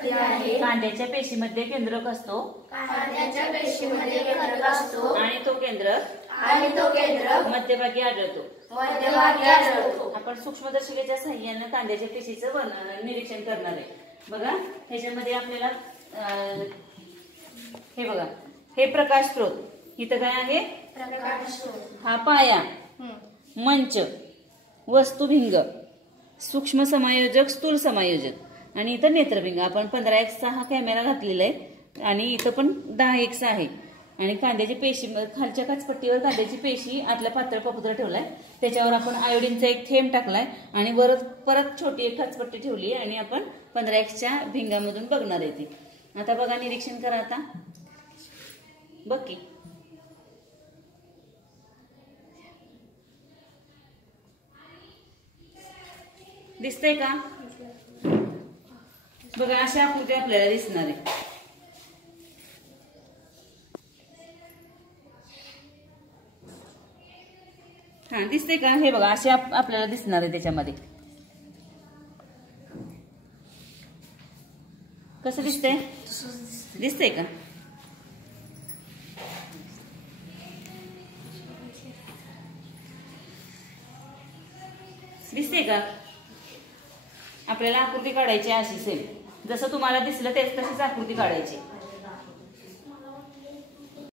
पट्टी आहे। कांद्याच्या पेशीमध्ये केंद्रक असतो। कांद्याच्या पेशीमध्ये केंद्रक असतो आणि तो केंद्रक मध्यभागी आढळतो। आपण सूक्ष्मदर्शिकेच्या सहाय्याने कांद्याच्या पेशीचं निरीक्षण करणार आहे। बघा ह्याच्यामध्ये आपल्याला हे बघा, हे प्रकाश स्रोत, इथं काय आहे? प्रकाश स्रोत। हा पाया, मंच, वस्तुभिंग, सूक्ष्म समायोजक, स्थूल समायोजक आणि इथं नेत्रभिंग। आपण 15x हा कॅमेरा घातलेला आहे आणि इथं पण 10x आहे। आणि कांद्याची पेशी खालच्या काचपट्टीवर कांद्याची पेशी आतला पातळ पपुत्रा ठेवलाय, त्याच्यावर आपण आयोडीनचा एक थेंब टाकलाय आणि परत छोटी एक काचपट्टी ठेवली आणि आपण 15xच्या भिंगामधून बघणार आहे ती। आता बघा, निरीक्षण करा। आता बघ की दिसतंय का? बघा अशा आकृती आपल्याला दिसणार आहे। हा दिसतंय का? हे बघा असे आपल्याला दिसणार आहे। त्याच्यामध्ये कसं दिसतंय? दिसतंय का? दिसते का? आपल्याला आकृती काढायची अशी सेम, जसं तुम्हाला दिसलं तेच तशीच आकृती काढायची।